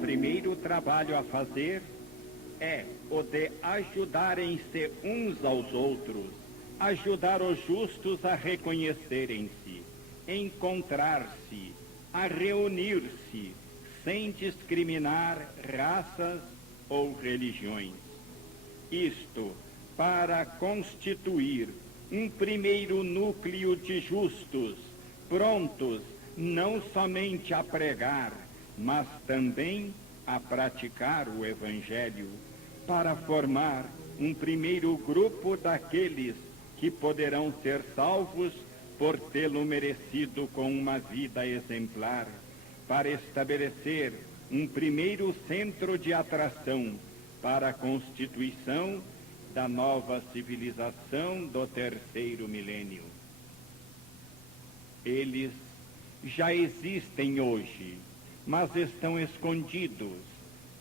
primeiro trabalho a fazer é o de ajudarem-se uns aos outros, ajudar os justos a reconhecerem-se, encontrar-se, a reunir-se, sem discriminar raças ou religiões. Isto para constituir um primeiro núcleo de justos, prontos não somente a pregar, mas também a praticar o Evangelho, para formar um primeiro grupo daqueles que poderão ser salvos por tê-lo merecido com uma vida exemplar, para estabelecer um primeiro centro de atração para a constituição da nova civilização do terceiro milênio. Eles já existem hoje, mas estão escondidos,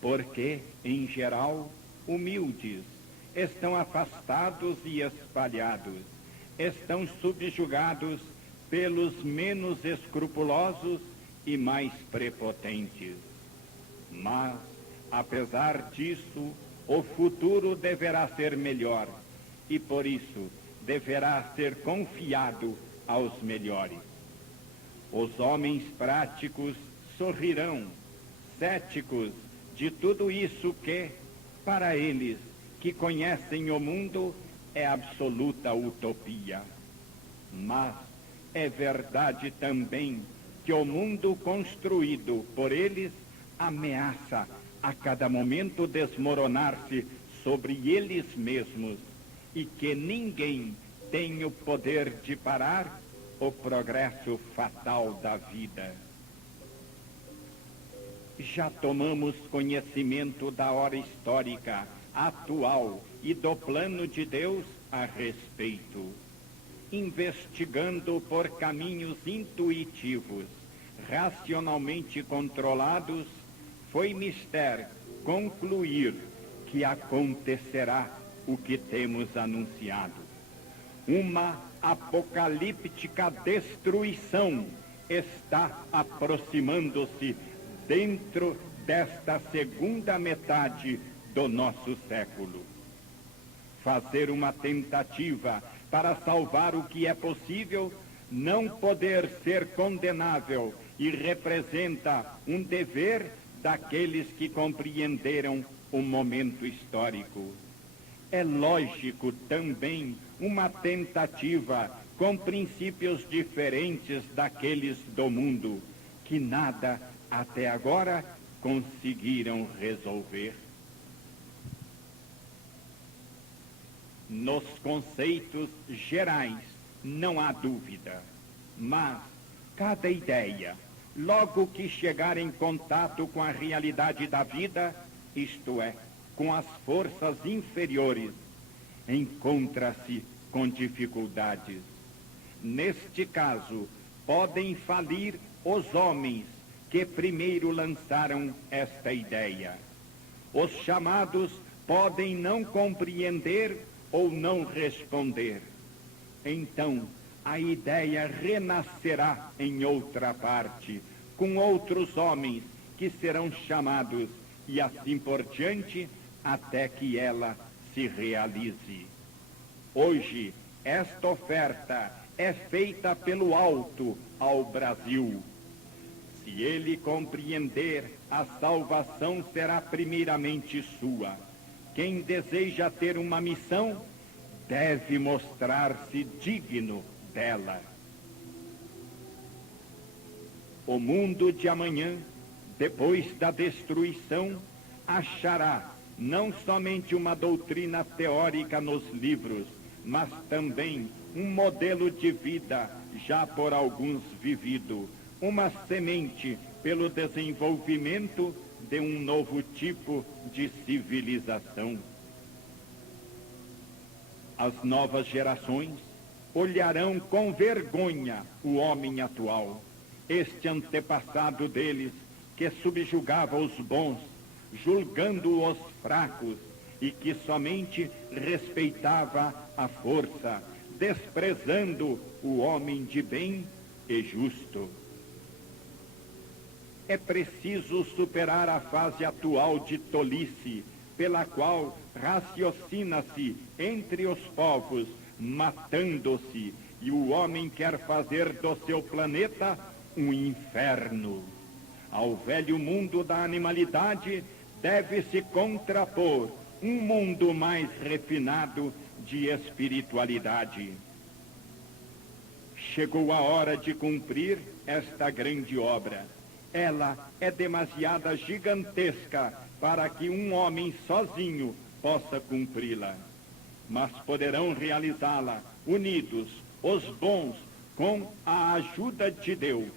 porque, em geral, humildes, estão afastados e espalhados, estão subjugados pelos menos escrupulosos e mais prepotentes. Mas, apesar disso, o futuro deverá ser melhor e, por isso, deverá ser confiado aos melhores. Os homens práticos sorrirão, céticos de tudo isso que, para eles que conhecem o mundo, é absoluta utopia. Mas é verdade também que o mundo construído por eles ameaça a cada momento desmoronar-se sobre eles mesmos e que ninguém tem o poder de parar o progresso fatal da vida. Já tomamos conhecimento da hora histórica atual e do plano de Deus a respeito. Investigando por caminhos intuitivos, racionalmente controlados, foi mister concluir que acontecerá o que temos anunciado. Uma apocalíptica destruição está aproximando-se dentro desta segunda metade do nosso século. Fazer uma tentativa para salvar o que é possível não poder ser condenável e representa um dever daqueles que compreenderam o momento histórico. É lógico também uma tentativa com princípios diferentes daqueles do mundo, que nada até agora conseguiram resolver. Nos conceitos gerais não há dúvida, mas cada ideia, logo que chegar em contato com a realidade da vida, isto é, com as forças inferiores, encontra-se com dificuldades. Neste caso, podem falir os homens que primeiro lançaram esta ideia. Os chamados podem não compreender ou não responder. Então, a ideia renascerá em outra parte, com outros homens que serão chamados, e assim por diante, até que ela se realize. Hoje, esta oferta é feita pelo alto ao Brasil. Se ele compreender, a salvação será primeiramente sua. Quem deseja ter uma missão deve mostrar-se digno dela. O mundo de amanhã, depois da destruição, achará não somente uma doutrina teórica nos livros, mas também um modelo de vida já por alguns vivido, uma semente pelo desenvolvimento de um novo tipo de civilização. As novas gerações olharão com vergonha o homem atual, este antepassado deles que subjugava os bons, julgando-os fracos e que somente respeitava a força, desprezando o homem de bem e justo. é preciso superar a fase atual de tolice, pela qual raciocina-se entre os povos, matando-se, e o homem quer fazer do seu planeta um inferno. Ao velho mundo da animalidade deve-se contrapor um mundo mais refinado de espiritualidade. Chegou a hora de cumprir esta grande obra. Ela é demasiada gigantesca para que um homem sozinho possa cumpri-la. Mas poderão realizá-la unidos, os bons, com a ajuda de Deus.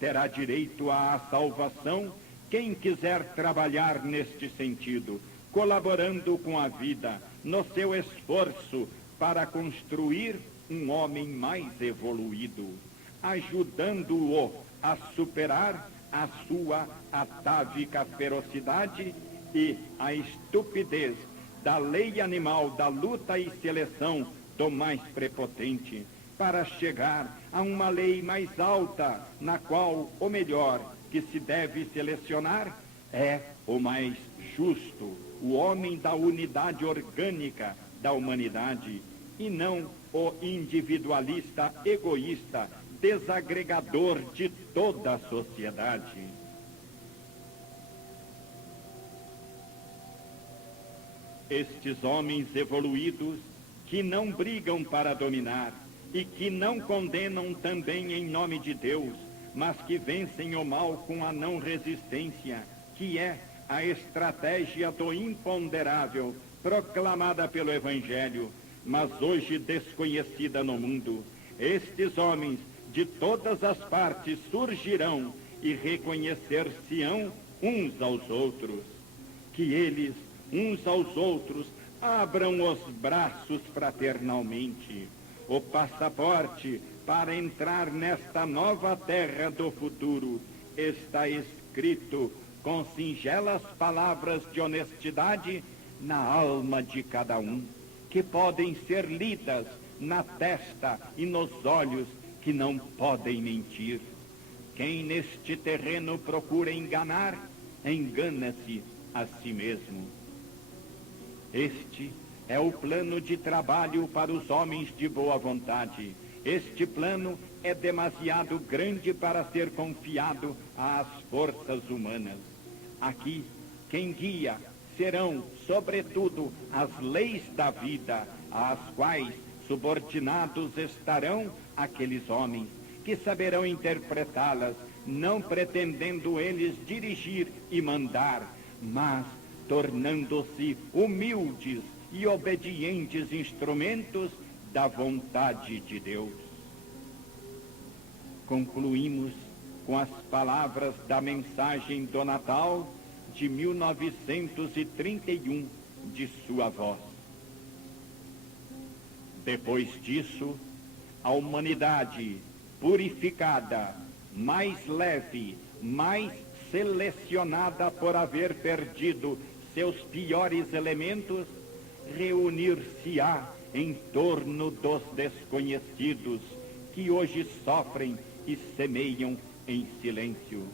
Terá direito à salvação quem quiser trabalhar neste sentido, colaborando com a vida, no seu esforço para construir um homem mais evoluído, ajudando-o a superar a sua atávica ferocidade e a estupidez da lei animal da luta e seleção do mais prepotente, para chegar a uma lei mais alta, na qual o melhor que se deve selecionar é o mais justo, o homem da unidade orgânica da humanidade, e não o individualista egoísta, desagregador de toda a sociedade. Estes homens evoluídos, que não brigam para dominar e que não condenam também em nome de Deus, mas que vencem o mal com a não resistência, que é a estratégia do imponderável, proclamada pelo Evangelho, mas hoje desconhecida no mundo. Estes homens de todas as partes surgirão e reconhecer-se-ão uns aos outros. Que eles, uns aos outros, abram os braços fraternalmente. O passaporte para entrar nesta nova terra do futuro está escrito com singelas palavras de honestidade na alma de cada um, que podem ser lidas na testa e nos olhos, que não podem mentir. Quem neste terreno procura enganar, engana-se a si mesmo. Este é o plano de trabalho para os homens de boa vontade. Este plano é demasiado grande para ser confiado às forças humanas. Aqui, quem guia serão, sobretudo, as leis da vida, às quais subordinados estarão aqueles homens que saberão interpretá-las, não pretendendo eles dirigir e mandar, mas tornando-se humildes e obedientes instrumentos da vontade de Deus. Concluímos com as palavras da mensagem do Natal de 1931 de sua voz. Depois disso, a humanidade purificada, mais leve, mais selecionada por haver perdido seus piores elementos, reunir-se-á em torno dos desconhecidos que hoje sofrem e semeiam em silêncio,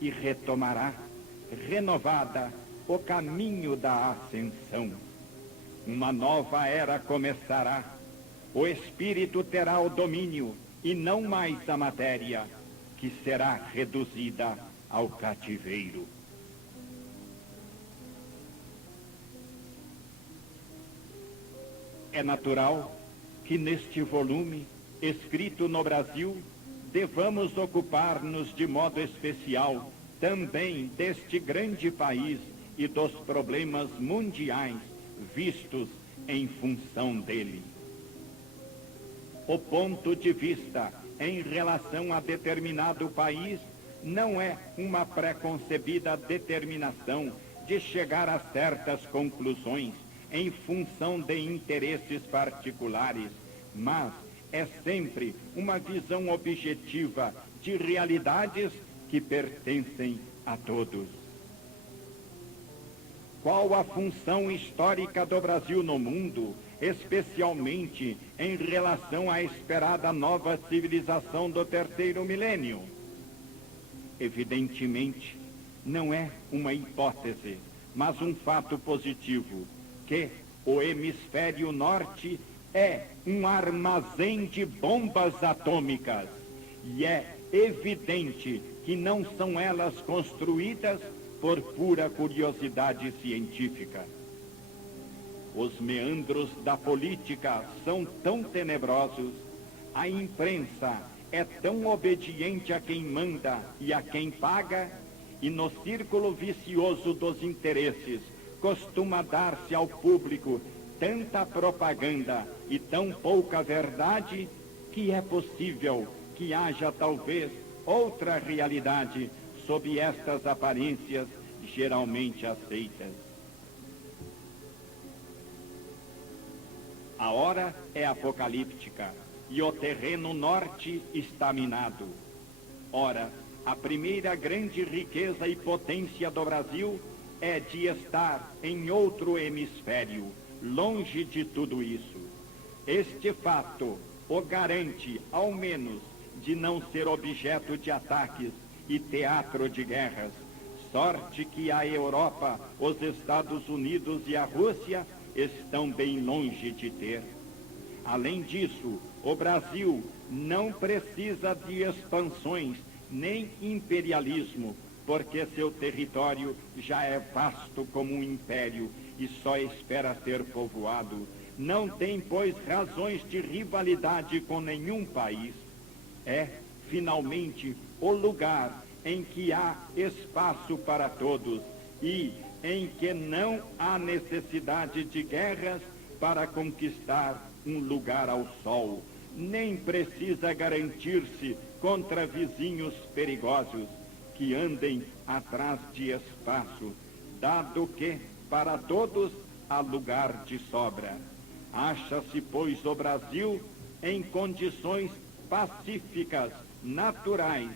e retomará, renovada, o caminho da ascensão. Uma nova era começará. O espírito terá o domínio e não mais a matéria, que será reduzida ao cativeiro. É natural que neste volume, escrito no Brasil, devamos ocupar-nos de modo especial também deste grande país e dos problemas mundiais vistos em função dele. O ponto de vista em relação a determinado país não é uma preconcebida determinação de chegar a certas conclusões em função de interesses particulares, mas é sempre uma visão objetiva de realidades que pertencem a todos. Qual a função histórica do Brasil no mundo, especialmente em relação à esperada nova civilização do terceiro milênio? Evidentemente, não é uma hipótese, mas um fato positivo, que o hemisfério norte é um armazém de bombas atômicas, e é evidente que não são elas construídas por pura curiosidade científica. Os meandros da política são tão tenebrosos, a imprensa é tão obediente a quem manda e a quem paga, e no círculo vicioso dos interesses costuma dar-se ao público tanta propaganda e tão pouca verdade, que é possível que haja talvez outra realidade sob estas aparências geralmente aceitas. A hora é apocalíptica e o terreno norte está minado. Ora, a primeira grande riqueza e potência do Brasil é de estar em outro hemisfério, longe de tudo isso. Este fato o garante, ao menos, de não ser objeto de ataques e teatro de guerras, sorte que a Europa, os Estados Unidos e a Rússia estão bem longe de ter. Além disso, o Brasil não precisa de expansões nem imperialismo, porque seu território já é vasto como um império e só espera ser povoado. Não tem, pois, razões de rivalidade com nenhum país. É, finalmente, o lugar em que há espaço para todos e em que não há necessidade de guerras para conquistar um lugar ao sol, nem precisa garantir-se contra vizinhos perigosos que andem atrás de espaço, dado que, para todos, há lugar de sobra. Acha-se, pois, o Brasil em condições pacíficas, naturais,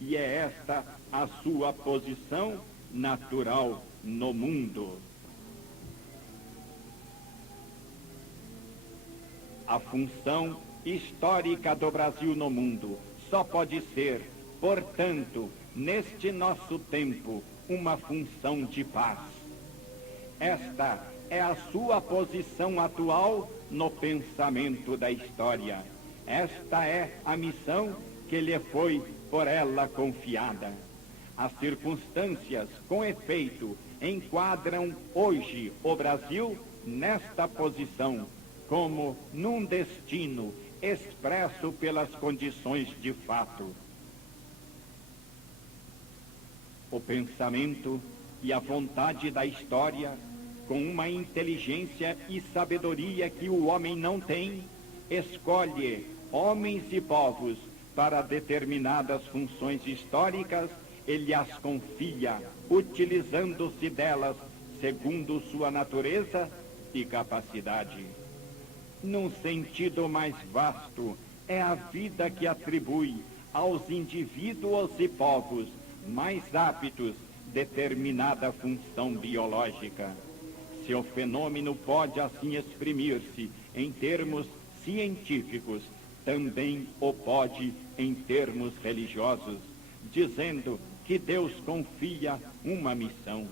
e é esta a sua posição natural no mundo. A função histórica do Brasil no mundo só pode ser, portanto, neste nosso tempo, uma função de paz. Esta é a sua posição atual no pensamento da história. Esta é a missão que lhe foi por ela confiada. As circunstâncias, com efeito, enquadram hoje o Brasil nesta posição, como num destino expresso pelas condições de fato. O pensamento e a vontade da história, com uma inteligência e sabedoria que o homem não tem, escolhe homens e povos para determinadas funções históricas e lhes confia, utilizando-se delas segundo sua natureza e capacidade. Num sentido mais vasto, é a vida que atribui aos indivíduos e povos mais aptos determinada função biológica. Se o fenômeno pode assim exprimir-se em termos científicos, também o pode em termos religiosos, dizendo que Deus confia uma missão.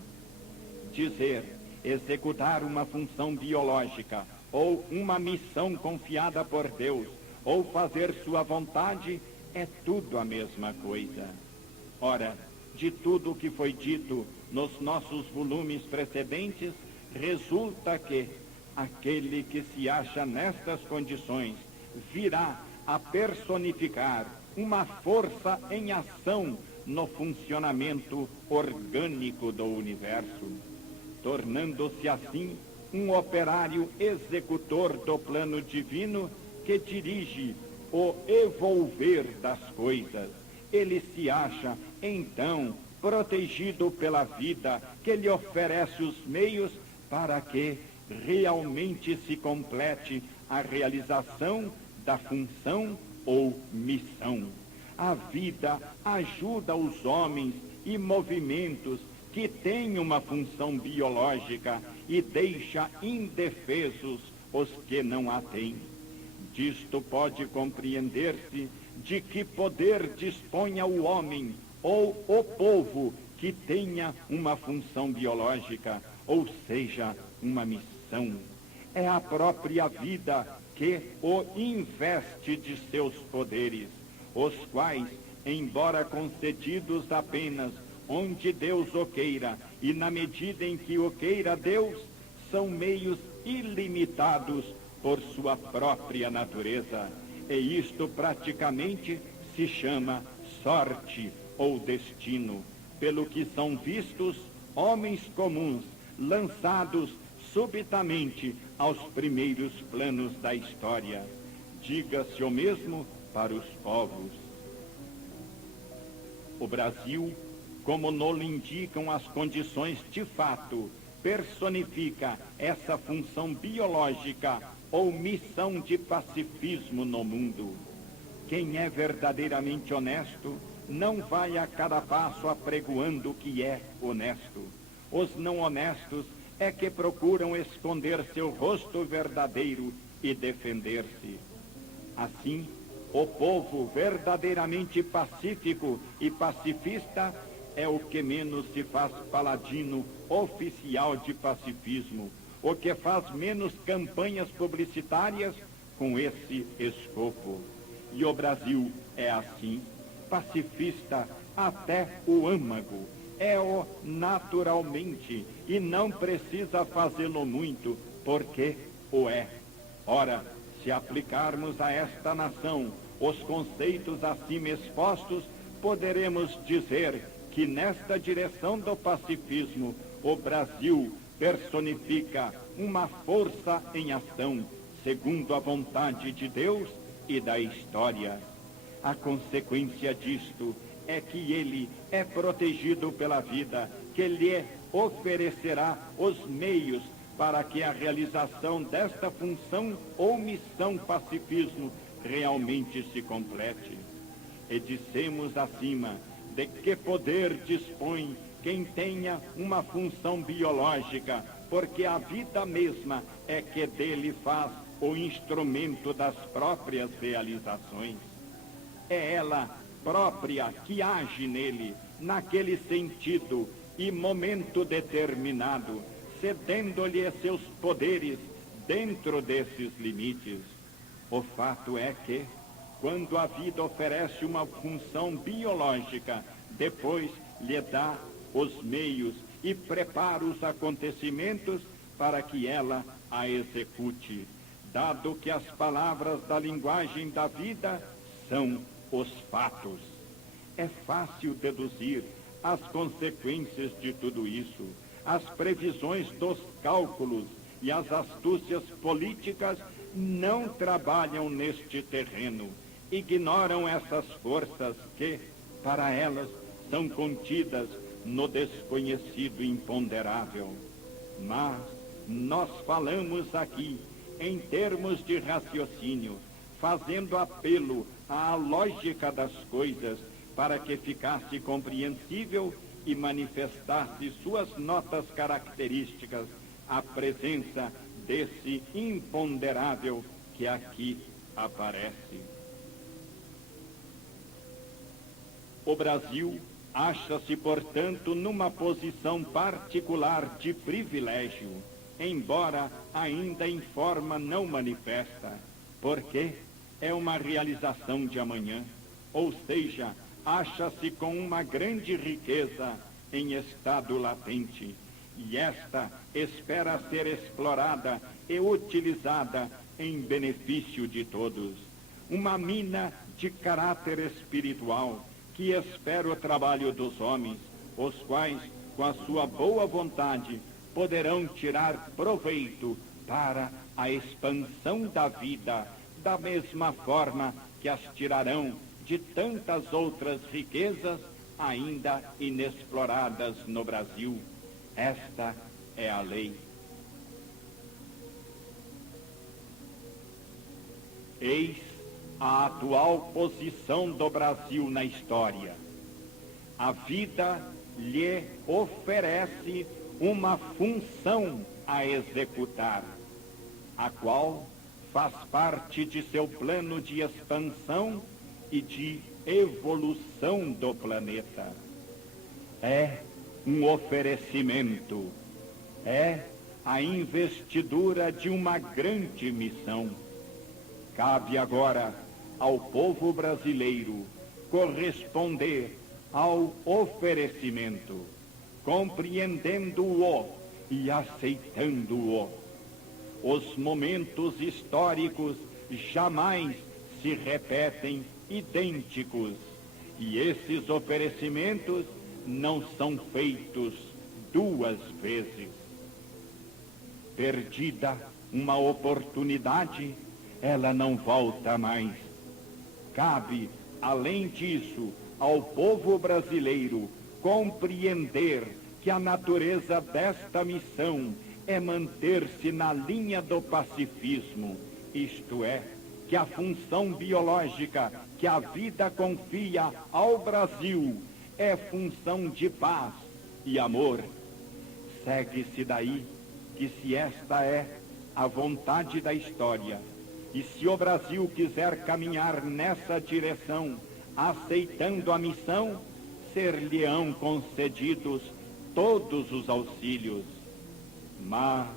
Dizer, executar uma função biológica, ou uma missão confiada por Deus, ou fazer sua vontade, é tudo a mesma coisa. Ora, de tudo o que foi dito nos nossos volumes precedentes, resulta que aquele que se acha nestas condições virá a personificar uma força em ação no funcionamento orgânico do universo, tornando-se assim um operário executor do plano divino que dirige o evolver das coisas. Ele se acha, então, protegido pela vida que lhe oferece os meios para que realmente se complete a realização da função ou missão. A vida ajuda os homens e movimentos que têm uma função biológica e deixa indefesos os que não a têm. Disto pode compreender-se de que poder dispõe o homem ou o povo que tenha uma função biológica, ou seja, uma missão. É a própria vida que o investe de seus poderes, os quais, embora concedidos apenas onde Deus o queira e na medida em que o queira Deus, são meios ilimitados por sua própria natureza. E isto praticamente se chama sorte ou destino, pelo que são vistos homens comuns lançados subitamente aos primeiros planos da história. Diga-se o mesmo para os povos. O Brasil, como nos indicam as condições de fato, personifica essa função biológica ou missão de pacifismo no mundo. Quem é verdadeiramente honesto não vai a cada passo apregoando que é honesto. Os não honestos é que procuram esconder seu rosto verdadeiro e defender-se. Assim, o povo verdadeiramente pacífico e pacifista é o que menos se faz paladino oficial de pacifismo, o que faz menos campanhas publicitárias com esse escopo. E o Brasil é assim, pacifista até o âmago, é-o naturalmente, e não precisa fazê-lo muito, porque o é. Ora, se aplicarmos a esta nação os conceitos acima expostos, poderemos dizer que nesta direção do pacifismo, o Brasil personifica uma força em ação, segundo a vontade de Deus e da história. A consequência disto é que ele é protegido pela vida, que lhe oferecerá os meios para que a realização desta função ou missão pacifismo realmente se complete. E dissemos acima de que poder dispõe quem tenha uma função biológica, porque a vida mesma é que dele faz o instrumento das próprias realizações. É ela própria que age nele, naquele sentido e momento determinado, cedendo-lhe seus poderes dentro desses limites. O fato é que, quando a vida oferece uma função biológica, depois lhe dá os meios e prepara os acontecimentos para que ela a execute, dado que as palavras da linguagem da vida são os fatos. É fácil deduzir as consequências de tudo isso, as previsões dos cálculos e as astúcias políticas não trabalham neste terreno, ignoram essas forças que, para elas, são contidas no desconhecido imponderável. Mas nós falamos aqui em termos de raciocínio, fazendo apelo à lógica das coisas para que ficasse compreensível e manifestasse suas notas características a presença desse imponderável que aqui aparece. O Brasil acha-se, portanto, numa posição particular de privilégio, embora ainda em forma não manifesta, porque é uma realização de amanhã, ou seja, acha-se com uma grande riqueza em estado latente, e esta espera ser explorada e utilizada em benefício de todos. Uma mina de caráter espiritual que espera o trabalho dos homens, os quais, com a sua boa vontade, poderão tirar proveito para a expansão da vida, da mesma forma que as tirarão de tantas outras riquezas ainda inexploradas no Brasil. Esta é a lei. Eis a atual posição do Brasil na história. A vida lhe oferece uma função a executar, a qual faz parte de seu plano de expansão e de evolução do planeta. É um oferecimento, é a investidura de uma grande missão. Cabe agora ao povo brasileiro corresponder ao oferecimento, compreendendo-o e aceitando-o. Os momentos históricos jamais se repetem idênticos, e esses oferecimentos não são feitos duas vezes. Perdida uma oportunidade, ela não volta mais. Cabe, além disso, ao povo brasileiro compreender que a natureza desta missão é manter-se na linha do pacifismo, isto é, que a função biológica que a vida confia ao Brasil é função de paz e amor. Segue-se daí que, se esta é a vontade da história, e se o Brasil quiser caminhar nessa direção, aceitando a missão, ser-lhe-ão concedidos todos os auxílios. Mas,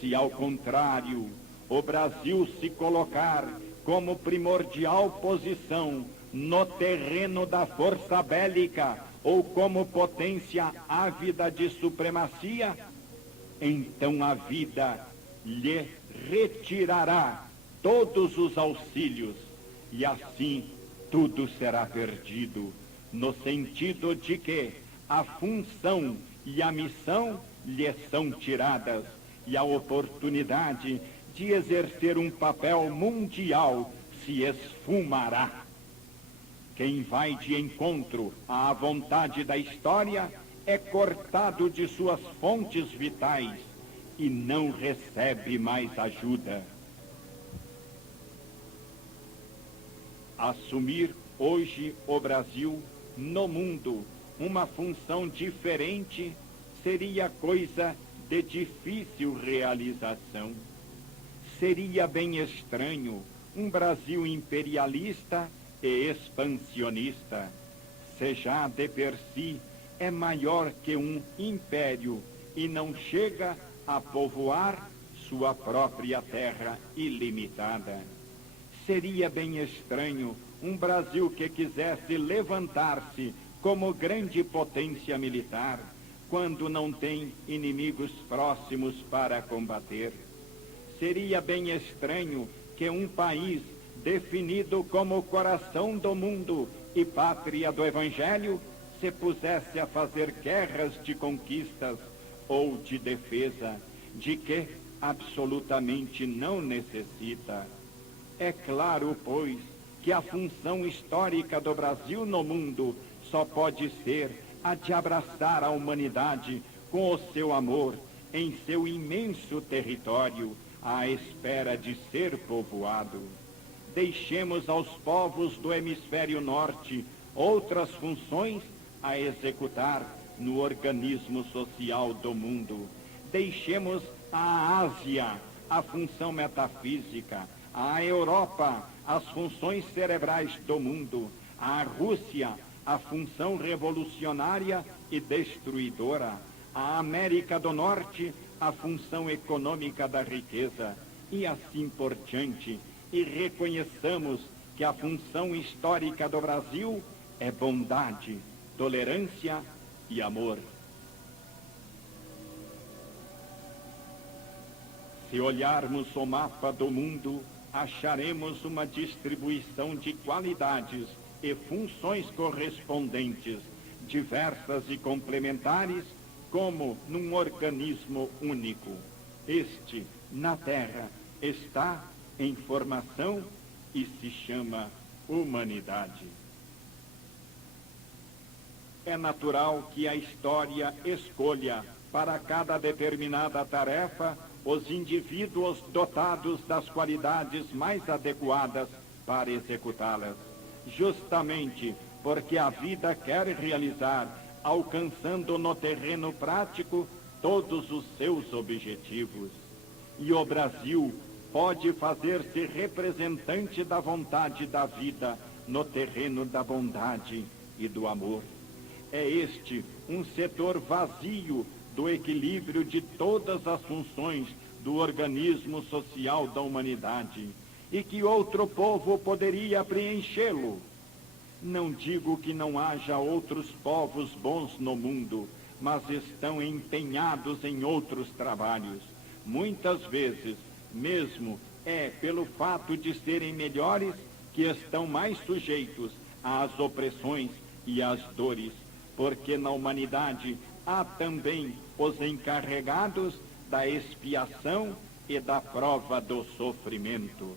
se ao contrário, o Brasil se colocar como primordial posição no terreno da força bélica ou como potência ávida de supremacia, então a vida lhe retirará todos os auxílios, e assim tudo será perdido, no sentido de que a função e a missão lhe são tiradas, e a oportunidade de exercer um papel mundial se esfumará. Quem vai de encontro à vontade da história é cortado de suas fontes vitais e não recebe mais ajuda. Assumir hoje o Brasil no mundo uma função diferente seria coisa de difícil realização. Seria bem estranho um Brasil imperialista e expansionista, se já de per si é maior que um império e não chega a povoar sua própria terra ilimitada. Seria bem estranho um Brasil que quisesse levantar-se como grande potência militar, quando não tem inimigos próximos para combater. Seria bem estranho que um país definido como coração do mundo e pátria do Evangelho se pusesse a fazer guerras de conquistas ou de defesa, de que absolutamente não necessita. É claro, pois, que a função histórica do Brasil no mundo só pode ser a de abraçar a humanidade com o seu amor em seu imenso território, à espera de ser povoado. Deixemos aos povos do hemisfério norte outras funções a executar no organismo social do mundo. Deixemos à Ásia a função metafísica, à Europa as funções cerebrais do mundo, à Rússia a função revolucionária e destruidora, à América do Norte a função econômica da riqueza, e assim por diante, e reconheçamos que a função histórica do Brasil é bondade, tolerância e amor. Se olharmos o mapa do mundo, acharemos uma distribuição de qualidades e funções correspondentes, diversas e complementares, como num organismo único. Este, na Terra, está em formação e se chama humanidade. É natural que a história escolha, para cada determinada tarefa, os indivíduos dotados das qualidades mais adequadas para executá-las, justamente porque a vida quer realizar, alcançando no terreno prático todos os seus objetivos. E o Brasil pode fazer-se representante da vontade da vida no terreno da bondade e do amor. É este um setor vazio do equilíbrio de todas as funções do organismo social da humanidade, e que outro povo poderia preenchê-lo. Não digo que não haja outros povos bons no mundo, mas estão empenhados em outros trabalhos. Muitas vezes, mesmo pelo fato de serem melhores, que estão mais sujeitos às opressões e às dores, porque na humanidade há também os encarregados da expiação e da prova do sofrimento.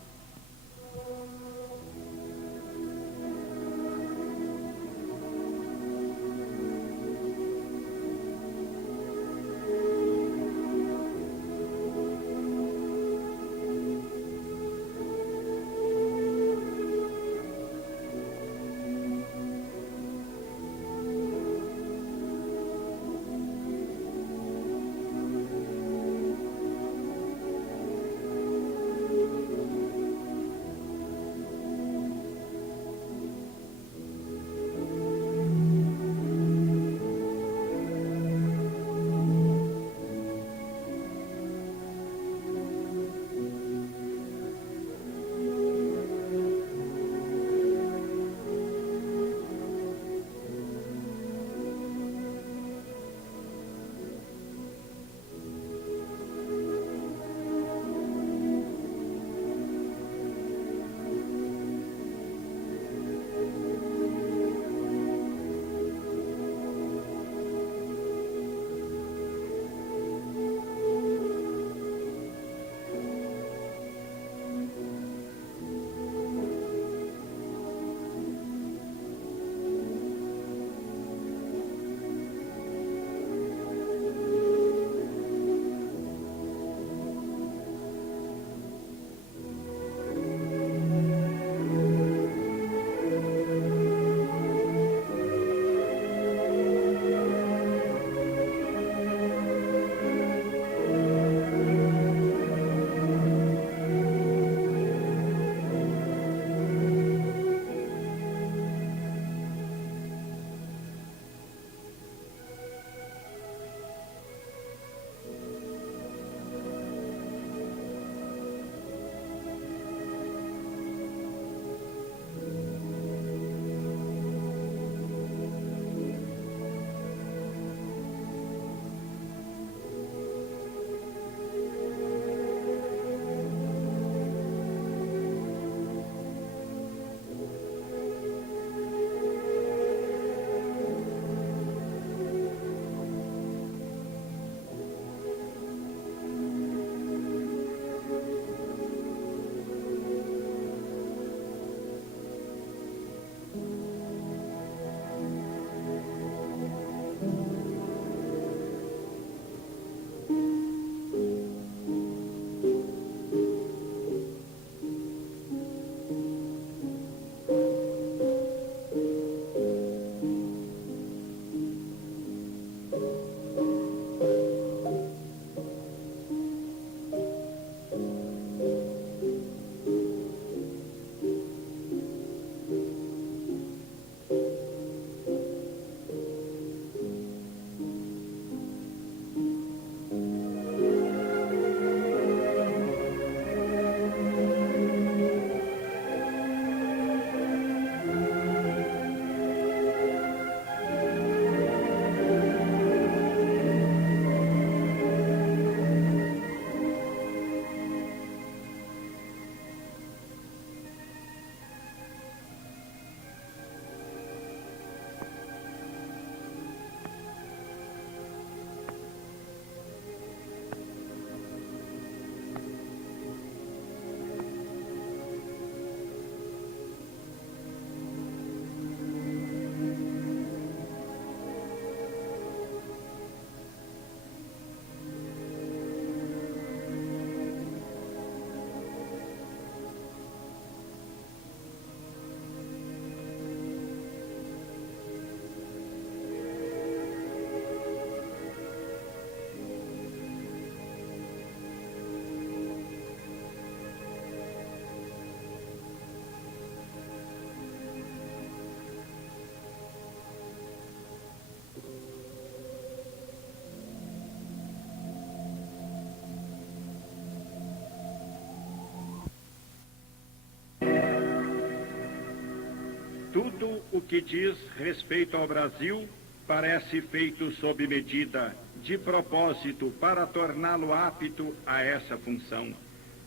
Tudo o que diz respeito ao Brasil parece feito sob medida, de propósito, para torná-lo apto a essa função.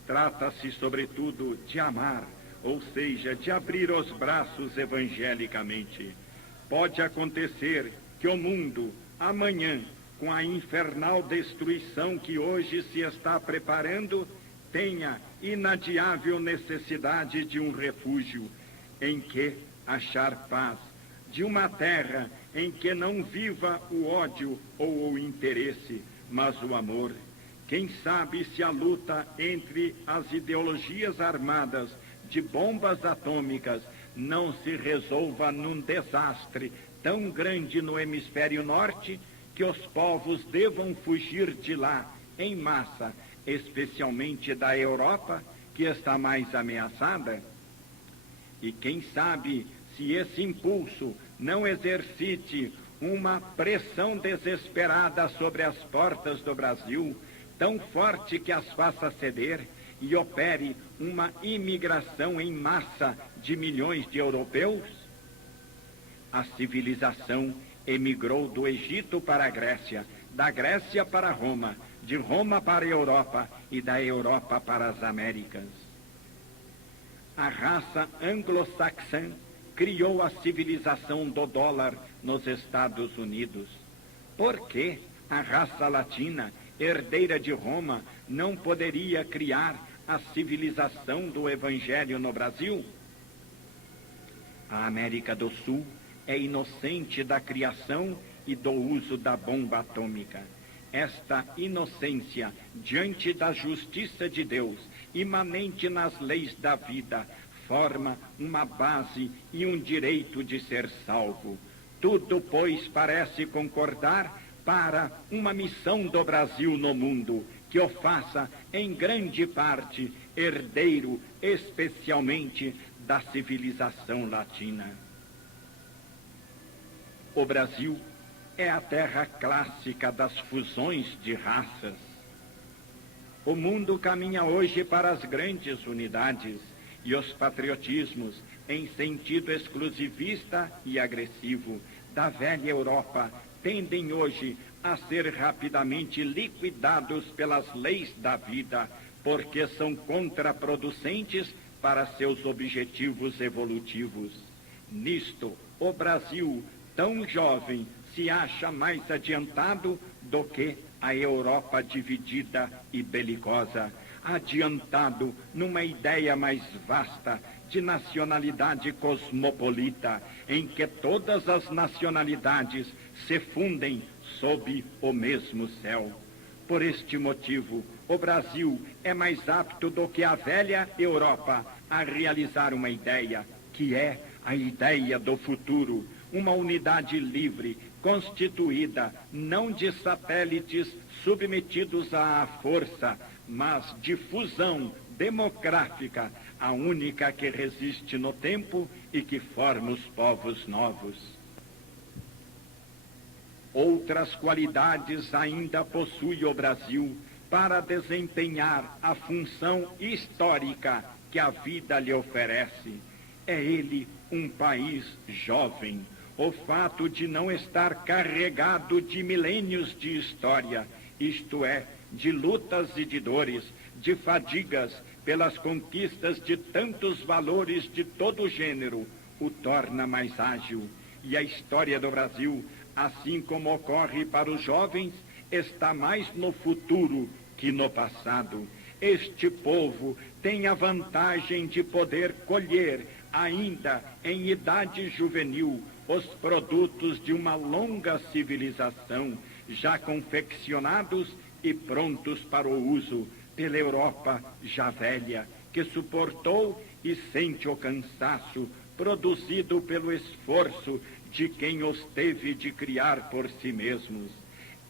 Trata-se, sobretudo, de amar, ou seja, de abrir os braços evangelicamente. Pode acontecer que o mundo, amanhã, com a infernal destruição que hoje se está preparando, tenha inadiável necessidade de um refúgio em que achar paz, de uma terra em que não viva o ódio ou o interesse, mas o amor. Quem sabe se a luta entre as ideologias armadas de bombas atômicas não se resolva num desastre tão grande no hemisfério norte que os povos devam fugir de lá em massa, especialmente da Europa, que está mais ameaçada? E quem sabe se esse impulso não exercite uma pressão desesperada sobre as portas do Brasil, tão forte que as faça ceder e opere uma imigração em massa de milhões de europeus? A civilização emigrou do Egito para a Grécia, da Grécia para Roma, de Roma para a Europa e da Europa para as Américas. A raça anglo-saxã criou a civilização do dólar nos Estados Unidos. Por que a raça latina, herdeira de Roma, não poderia criar a civilização do Evangelho no Brasil? A América do Sul é inocente da criação e do uso da bomba atômica. Esta inocência diante da justiça de Deus, imanente nas leis da vida, forma uma base e um direito de ser salvo. Tudo, pois, parece concordar para uma missão do Brasil no mundo, que o faça, em grande parte, herdeiro, especialmente, da civilização latina. O Brasil é a terra clássica das fusões de raças. O mundo caminha hoje para as grandes unidades e os patriotismos, em sentido exclusivista e agressivo, da velha Europa, tendem hoje a ser rapidamente liquidados pelas leis da vida, porque são contraproducentes para seus objetivos evolutivos. Nisto, o Brasil, tão jovem, se acha mais adiantado do que a Europa dividida e belicosa, adiantado numa ideia mais vasta de nacionalidade cosmopolita, em que todas as nacionalidades se fundem sob o mesmo céu. Por este motivo, o Brasil é mais apto do que a velha Europa a realizar uma ideia, que é a ideia do futuro, uma unidade livre, constituída não de satélites submetidos à força, mas de fusão democrática, a única que resiste no tempo e que forma os povos novos. Outras qualidades ainda possui o Brasil para desempenhar a função histórica que a vida lhe oferece. É ele um país jovem. O fato de não estar carregado de milênios de história, isto é, de lutas e de dores, de fadigas pelas conquistas de tantos valores de todo gênero, o torna mais ágil. E a história do Brasil, assim como ocorre para os jovens, está mais no futuro que no passado. Este povo tem a vantagem de poder colher, ainda em idade juvenil, os produtos de uma longa civilização, já confeccionados e prontos para o uso pela Europa já velha, que suportou e sente o cansaço produzido pelo esforço de quem os teve de criar por si mesmos.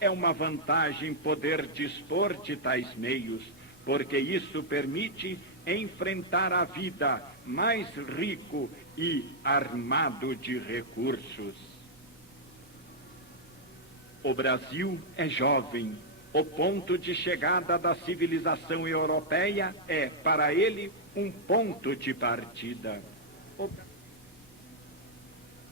É uma vantagem poder dispor de tais meios, porque isso permite enfrentar a vida mais rico e armado de recursos. O Brasil é jovem. O ponto de chegada da civilização europeia é, para ele, um ponto de partida.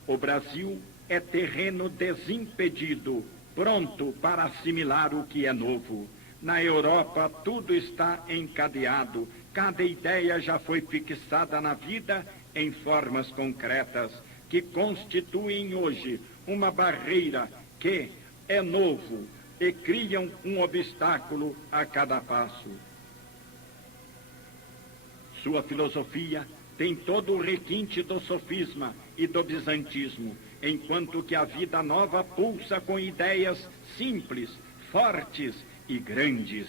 O Brasil é terreno desimpedido, pronto para assimilar o que é novo. Na Europa, tudo está encadeado, cada ideia já foi fixada na vida em formas concretas, que constituem hoje uma barreira que é novo e criam um obstáculo a cada passo. Sua filosofia tem todo o requinte do sofisma e do bizantismo, enquanto que a vida nova pulsa com ideias simples, fortes e grandes.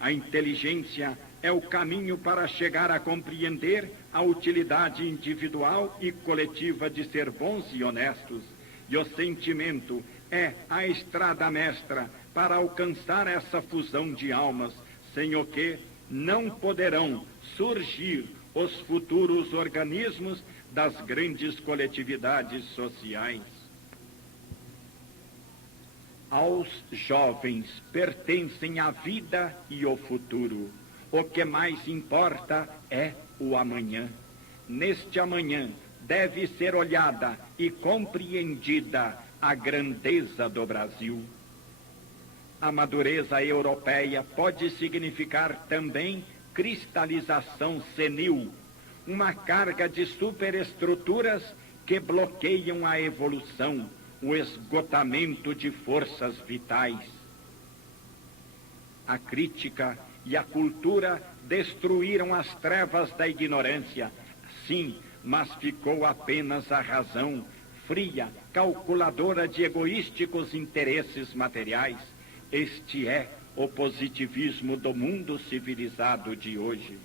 A inteligência é o caminho para chegar a compreender a utilidade individual e coletiva de ser bons e honestos, e o sentimento é a estrada mestra para alcançar essa fusão de almas, sem o que não poderão surgir os futuros organismos das grandes coletividades sociais. Aos jovens pertencem a vida e o futuro. O que mais importa é o amanhã. Neste amanhã deve ser olhada e compreendida a grandeza do Brasil. A madureza europeia pode significar também cristalização senil, uma carga de superestruturas que bloqueiam a evolução, o esgotamento de forças vitais. A crítica e a cultura destruíram as trevas da ignorância, sim, mas ficou apenas a razão, fria, calculadora de egoísticos interesses materiais. Este é o positivismo do mundo civilizado de hoje.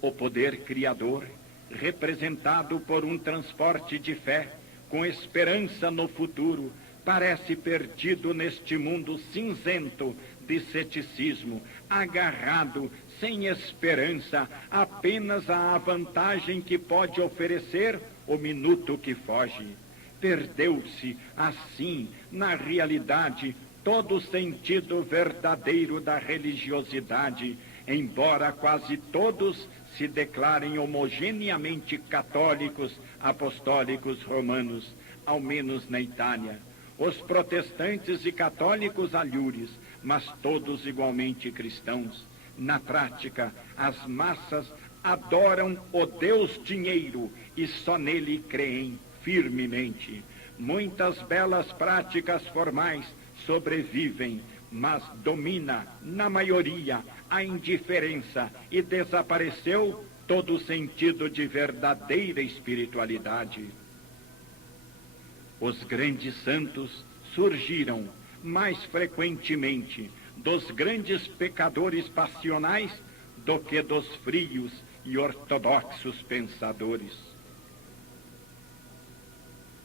O poder criador, representado por um transporte de fé, com esperança no futuro, parece perdido neste mundo cinzento de ceticismo, agarrado, sem esperança, apenas à vantagem que pode oferecer o minuto que foge. Perdeu-se, assim, na realidade, todo o sentido verdadeiro da religiosidade, embora quase todos se declarem homogeneamente católicos, apostólicos romanos, ao menos na Itália. Os protestantes e católicos alhures, mas todos igualmente cristãos. Na prática, as massas adoram o Deus dinheiro e só nele creem firmemente. Muitas belas práticas formais sobrevivem, mas domina, na maioria, a indiferença e desapareceu todo o sentido de verdadeira espiritualidade. Os grandes santos surgiram, mais frequentemente, dos grandes pecadores passionais do que dos frios e ortodoxos pensadores.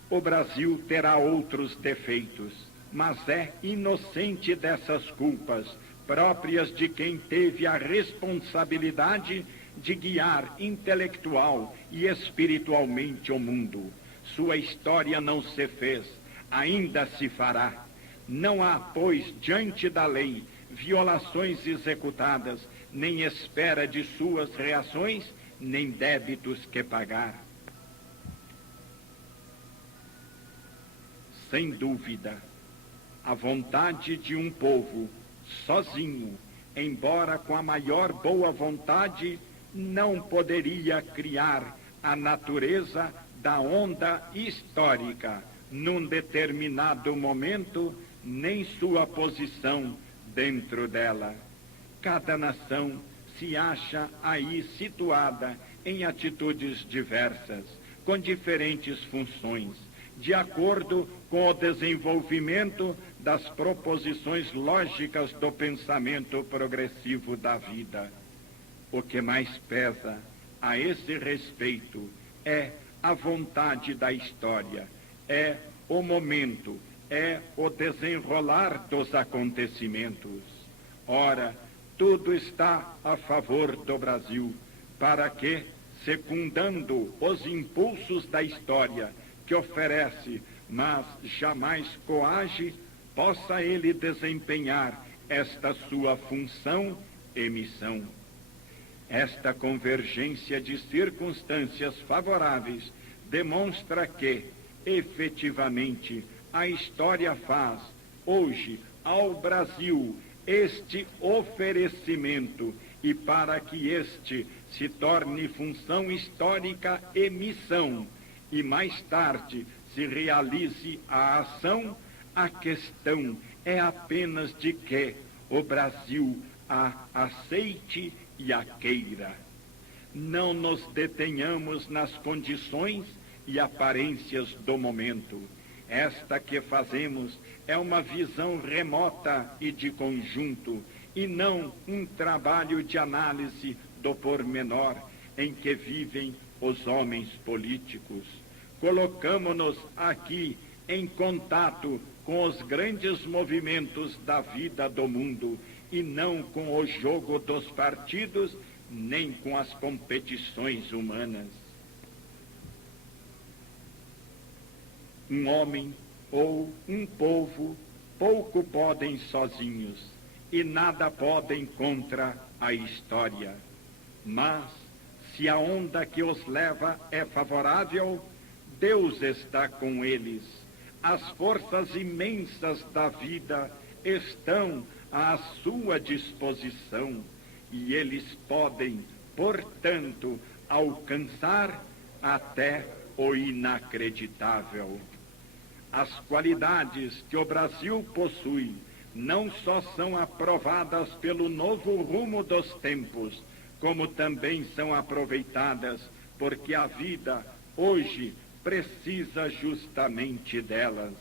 O Brasil terá outros defeitos, mas é inocente dessas culpas, próprias de quem teve a responsabilidade de guiar intelectual e espiritualmente o mundo. Sua história não se fez, ainda se fará. Não há, pois, diante da lei, violações executadas, nem espera de suas reações, nem débitos que pagar. Sem dúvida, a vontade de um povo, sozinho, embora com a maior boa vontade, não poderia criar a natureza da onda histórica num determinado momento, nem sua posição dentro dela. Cada nação se acha aí situada em atitudes diversas, com diferentes funções, de acordo com o desenvolvimento das proposições lógicas do pensamento progressivo da vida. O que mais pesa a esse respeito é a vontade da história, é o momento, é o desenrolar dos acontecimentos. Ora, tudo está a favor do Brasil, para que, secundando os impulsos da história que oferece, mas jamais coage, possa ele desempenhar esta sua função e missão. Esta convergência de circunstâncias favoráveis demonstra que, efetivamente, a história faz, hoje, ao Brasil, este oferecimento, e para que este se torne função histórica e missão, e mais tarde se realize a ação, a questão é apenas de que o Brasil a aceite e a queira. Não nos detenhamos nas condições e aparências do momento. Esta que fazemos é uma visão remota e de conjunto, e não um trabalho de análise do pormenor em que vivem os homens políticos. Colocamo-nos aqui em contato com os grandes movimentos da vida do mundo, e não com o jogo dos partidos, nem com as competições humanas. Um homem ou um povo pouco podem sozinhos e nada podem contra a história. Mas, se a onda que os leva é favorável, Deus está com eles. As forças imensas da vida estão à sua disposição e eles podem, portanto, alcançar até o inacreditável. As qualidades que o Brasil possui não só são aprovadas pelo novo rumo dos tempos, como também são aproveitadas porque a vida hoje precisa justamente delas.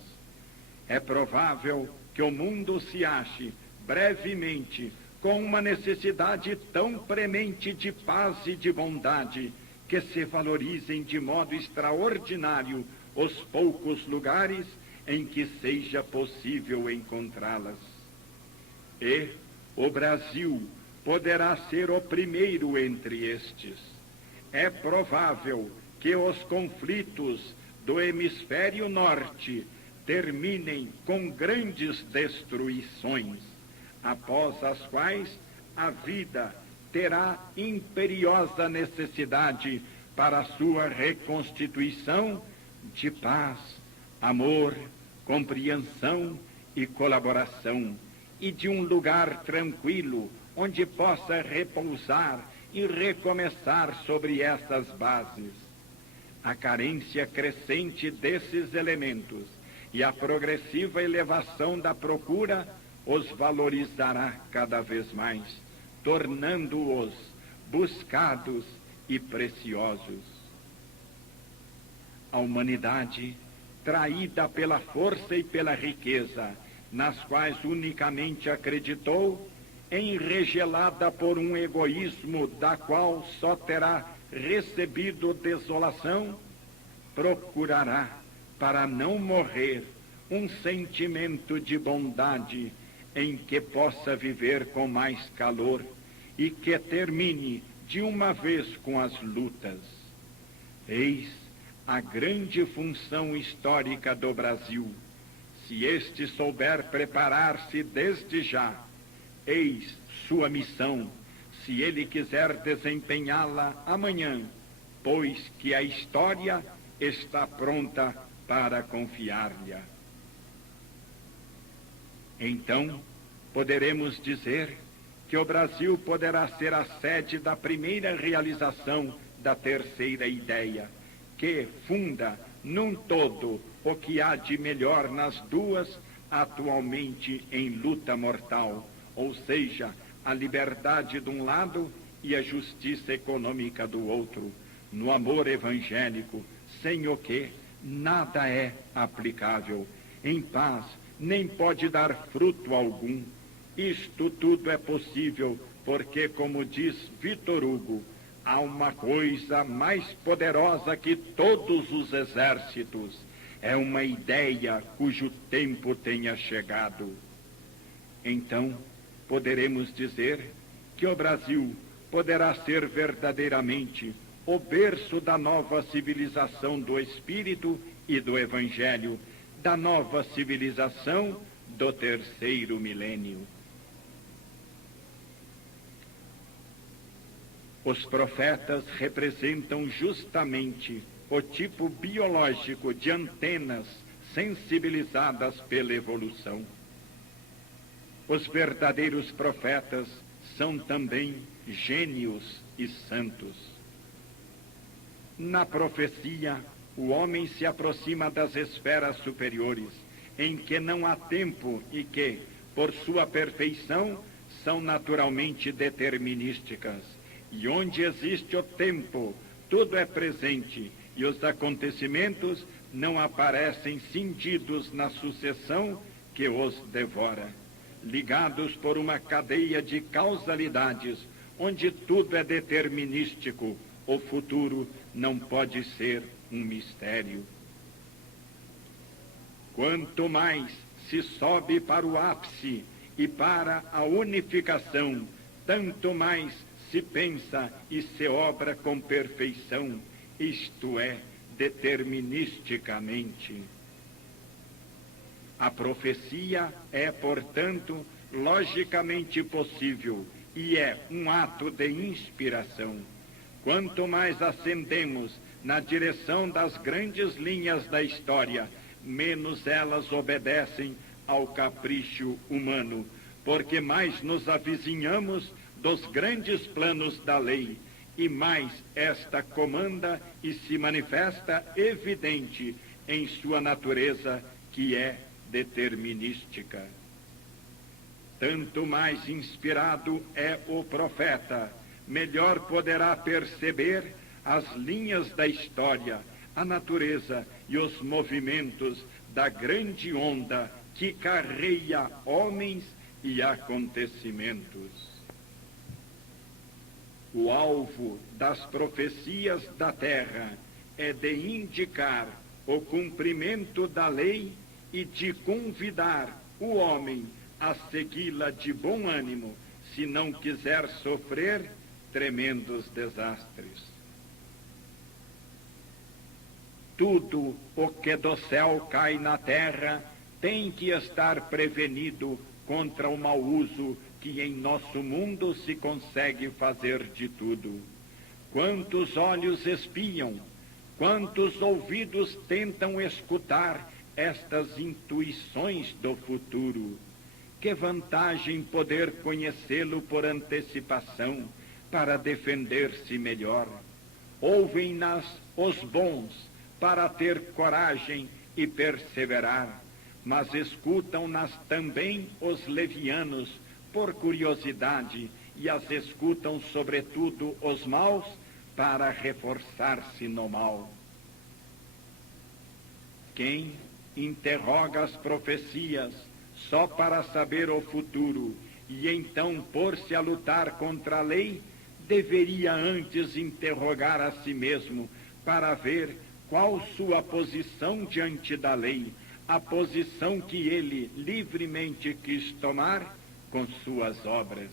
É provável que o mundo se ache brevemente com uma necessidade tão premente de paz e de bondade que se valorizem de modo extraordinário os poucos lugares em que seja possível encontrá-las. E o Brasil poderá ser o primeiro entre estes. É provável que os conflitos do hemisfério norte terminem com grandes destruições, após as quais a vida terá imperiosa necessidade para sua reconstituição de paz, amor, compreensão e colaboração, e de um lugar tranquilo onde possa repousar e recomeçar sobre essas bases. A carência crescente desses elementos e a progressiva elevação da procura os valorizará cada vez mais, tornando-os buscados e preciosos. A humanidade, traída pela força e pela riqueza, nas quais unicamente acreditou, enregelada por um egoísmo da qual só terá recebido desolação, procurará, para não morrer, um sentimento de bondade em que possa viver com mais calor e que termine de uma vez com as lutas. Eis a grande função histórica do Brasil. Se este souber preparar-se desde já, eis sua missão, se ele quiser desempenhá-la amanhã, pois que a história está pronta para confiar-lhe. Então, poderemos dizer que o Brasil poderá ser a sede da primeira realização da terceira ideia, que funda num todo o que há de melhor nas duas atualmente em luta mortal, ou seja, a liberdade de um lado e a justiça econômica do outro, no amor evangélico, sem o que nada é aplicável, em paz nem pode dar fruto algum. Isto tudo é possível porque, como diz Vitor Hugo, há uma coisa mais poderosa que todos os exércitos, é uma ideia cujo tempo tenha chegado. Então, poderemos dizer que o Brasil poderá ser verdadeiramente o berço da nova civilização do Espírito e do Evangelho, da nova civilização do terceiro milênio. Os profetas representam justamente o tipo biológico de antenas sensibilizadas pela evolução. Os verdadeiros profetas são também gênios e santos. Na profecia, o homem se aproxima das esferas superiores, em que não há tempo e que, por sua perfeição, são naturalmente determinísticas. E onde existe o tempo, tudo é presente, e os acontecimentos não aparecem cindidos na sucessão que os devora, ligados por uma cadeia de causalidades, onde tudo é determinístico. O futuro não pode ser um mistério. Quanto mais se sobe para o ápice e para a unificação, tanto mais se pensa e se obra com perfeição, isto é, deterministicamente. A profecia é, portanto, logicamente possível e é um ato de inspiração. Quanto mais ascendemos na direção das grandes linhas da história, menos elas obedecem ao capricho humano, porque mais nos avizinhamos dos grandes planos da lei, e mais esta comanda e se manifesta evidente em sua natureza, que é determinística. Tanto mais inspirado é o profeta, melhor poderá perceber as linhas da história, a natureza e os movimentos da grande onda que carreia homens e acontecimentos. O alvo das profecias da terra é de indicar o cumprimento da lei e de convidar o homem a segui-la de bom ânimo, se não quiser sofrer tremendos desastres. Tudo o que do céu cai na terra tem que estar prevenido contra o mau uso que em nosso mundo se consegue fazer de tudo. Quantos olhos espiam, quantos ouvidos tentam escutar estas intuições do futuro. Que vantagem poder conhecê-lo por antecipação para defender-se melhor. Ouvem-nas os bons para ter coragem e perseverar, mas escutam-nas também os levianos por curiosidade, e as escutam sobretudo os maus para reforçar-se no mal. Quem interroga as profecias só para saber o futuro e então pôr-se a lutar contra a lei, deveria antes interrogar a si mesmo para ver qual sua posição diante da lei, a posição que ele livremente quis tomar com suas obras.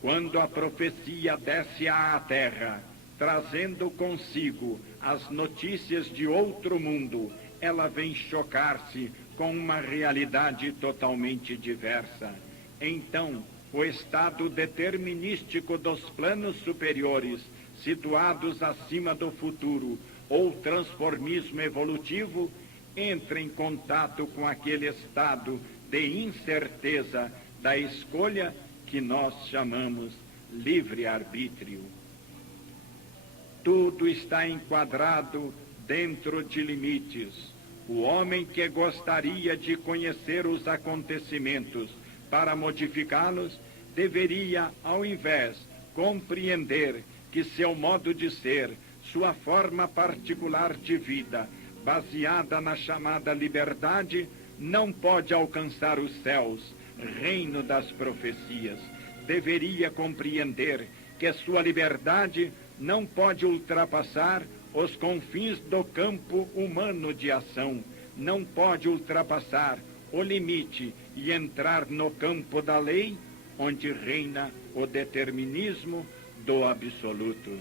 Quando a profecia desce à terra, trazendo consigo as notícias de outro mundo, ela vem chocar-se com uma realidade totalmente diversa. Então, o estado determinístico dos planos superiores, situados acima do futuro, ou transformismo evolutivo, entra em contato com aquele estado de incerteza da escolha que nós chamamos livre-arbítrio. Tudo está enquadrado dentro de limites. O homem que gostaria de conhecer os acontecimentos para modificá-los, deveria, ao invés, compreender que seu modo de ser, sua forma particular de vida, baseada na chamada liberdade, não pode alcançar os céus, reino das profecias. Deveria compreender que sua liberdade não pode ultrapassar os confins do campo humano de ação, não pode ultrapassar o limite e entrar no campo da lei, onde reina o determinismo do absoluto.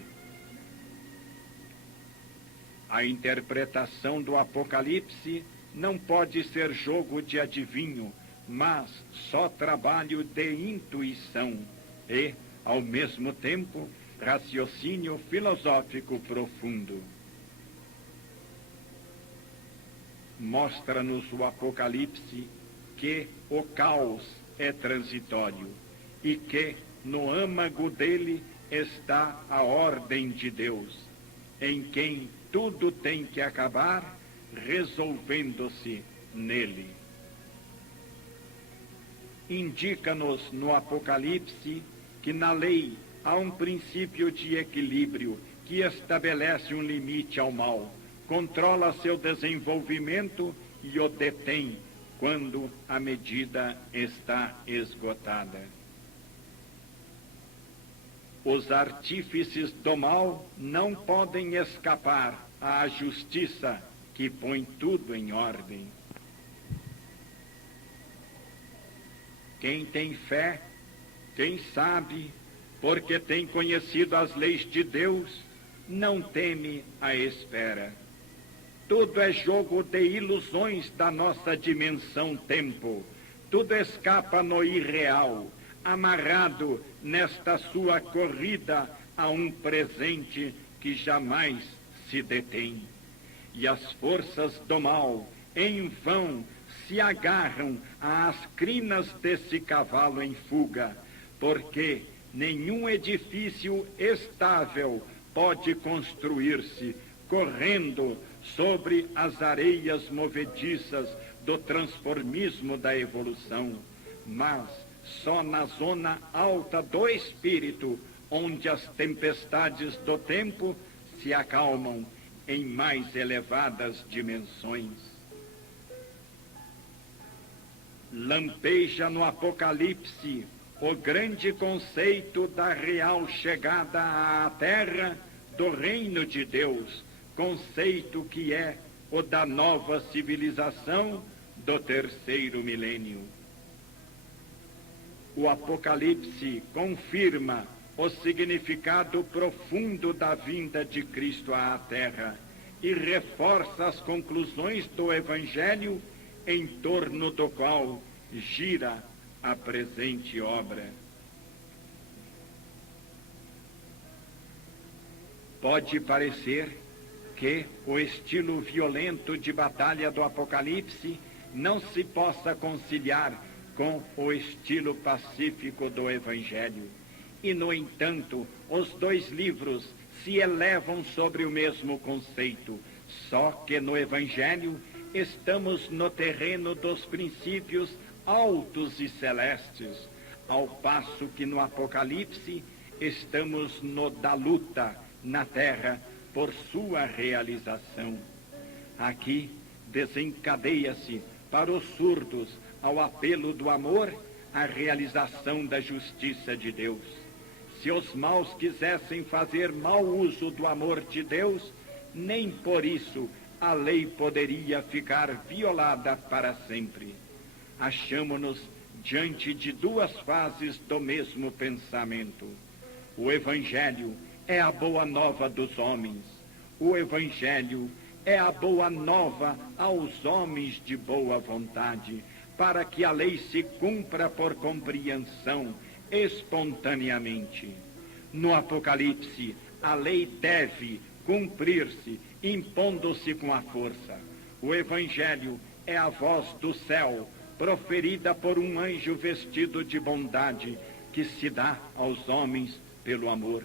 A interpretação do Apocalipse não pode ser jogo de adivinho, mas só trabalho de intuição e, ao mesmo tempo, raciocínio filosófico profundo. Mostra-nos o Apocalipse que o caos é transitório e que no âmago dele está a ordem de Deus, em quem tudo tem que acabar, resolvendo-se nele. Indica-nos no Apocalipse que na lei há um princípio de equilíbrio que estabelece um limite ao mal, controla seu desenvolvimento e o detém quando a medida está esgotada. Os artífices do mal não podem escapar à justiça que põe tudo em ordem. Quem tem fé, quem sabe, porque tem conhecido as leis de Deus, não teme a espera. Tudo é jogo de ilusões da nossa dimensão-tempo. Tudo escapa no irreal, amarrado nesta sua corrida a um presente que jamais se detém. E as forças do mal, em vão, se agarram às crinas desse cavalo em fuga, porque nenhum edifício estável pode construir-se correndo sobre as areias movediças do transformismo da evolução, mas só na zona alta do espírito, onde as tempestades do tempo se acalmam em mais elevadas dimensões. Lampeja no Apocalipse o grande conceito da real chegada à Terra do reino de Deus, conceito que é o da nova civilização do terceiro milênio. O Apocalipse confirma o significado profundo da vinda de Cristo à Terra e reforça as conclusões do Evangelho em torno do qual gira a presente obra. Pode parecer que o estilo violento de batalha do Apocalipse não se possa conciliar com o estilo pacífico do Evangelho. E, no entanto, os dois livros se elevam sobre o mesmo conceito, só que no Evangelho estamos no terreno dos princípios altos e celestes, ao passo que no Apocalipse estamos no da luta na terra por sua realização. Aqui desencadeia-se para os surdos, ao apelo do amor, a realização da justiça de Deus. Se os maus quisessem fazer mau uso do amor de Deus, nem por isso a lei poderia ficar violada para sempre. Achamo-nos diante de duas fases do mesmo pensamento. O Evangelho é a boa nova dos homens. O Evangelho é a boa nova aos homens de boa vontade, para que a lei se cumpra por compreensão, espontaneamente. No Apocalipse, a lei deve cumprir-se, impondo-se com a força. O Evangelho é a voz do céu, proferida por um anjo vestido de bondade, que se dá aos homens pelo amor.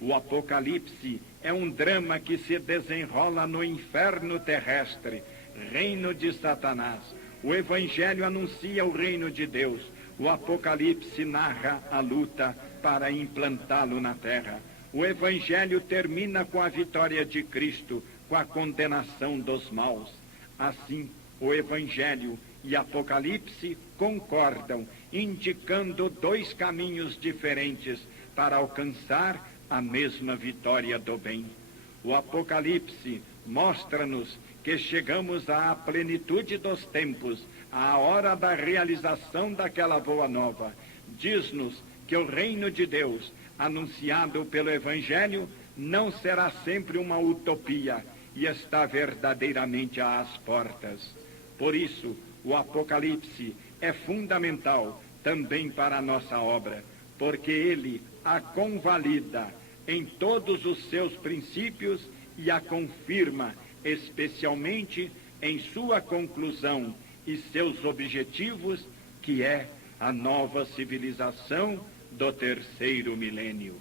O Apocalipse é um drama que se desenrola no inferno terrestre, reino de Satanás. O Evangelho anuncia o reino de Deus. O Apocalipse narra a luta para implantá-lo na terra. O Evangelho termina com a vitória de Cristo, com a condenação dos maus. Assim, o Evangelho e Apocalipse concordam, indicando dois caminhos diferentes para alcançar a mesma vitória do bem. O Apocalipse mostra-nos que chegamos à plenitude dos tempos, à hora da realização daquela boa nova. Diz-nos que o reino de Deus, anunciado pelo Evangelho, não será sempre uma utopia e está verdadeiramente às portas. Por isso, o Apocalipse é fundamental também para a nossa obra, porque ele a convalida, em todos os seus princípios e a confirma, especialmente em sua conclusão e seus objetivos, que é a nova civilização do terceiro milênio.